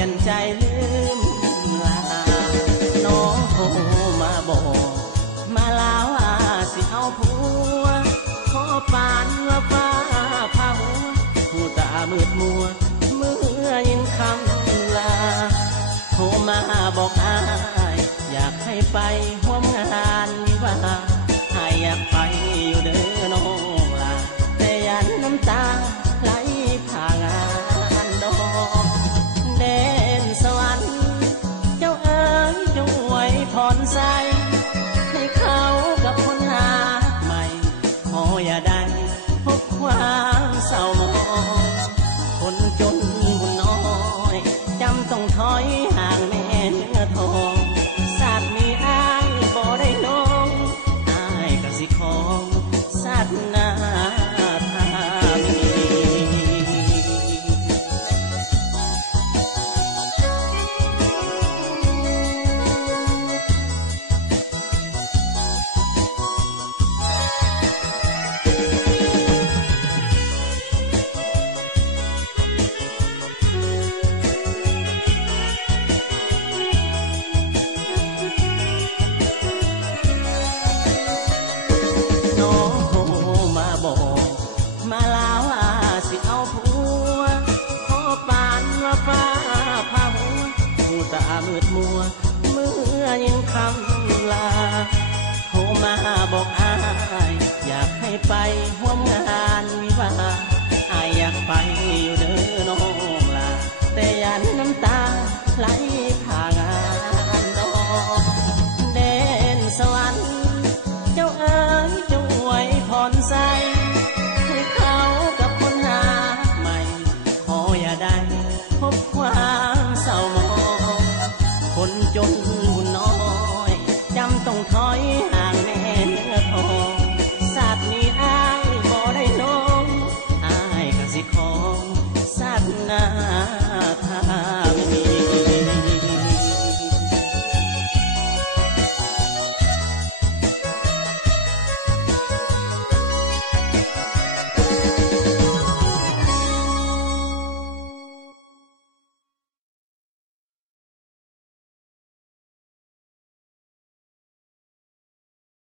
ลี่ยนใจลืมลาน้องโทรมาบอกมาลาว่าสิเอาผัวขอปานว่าฟ้าพาหัวผู้ตามืดมัวเมื่อยินคำลาโทรมาบอกอายอยากให้ไปร่วมงานวิวาอายอยากไปอยู่เด้อน้องลาแต่ยันน้ำตาไหลผ่างานดอกแดนสวรรค์เจ้าเอ๋ยจงอวยพรใส่ให้เขากับคนหาใหม่ขออย่าได้พบความเศร้าหมองคนจนบุญน้อยจำต้องถอยห่างแม่เนื้อทองศาสตร์มีอ้ายบ่ได้น้องอ้ายกสิของศาสนาธามี น้องโทรมาบอกมาลาว่าสิเอาผัวขอปานว่าฟ้าพาหัวผู้ตามืดมัวเมื่อยินคำลาโทรมาบอกอายอยากให้ไปร่วมงา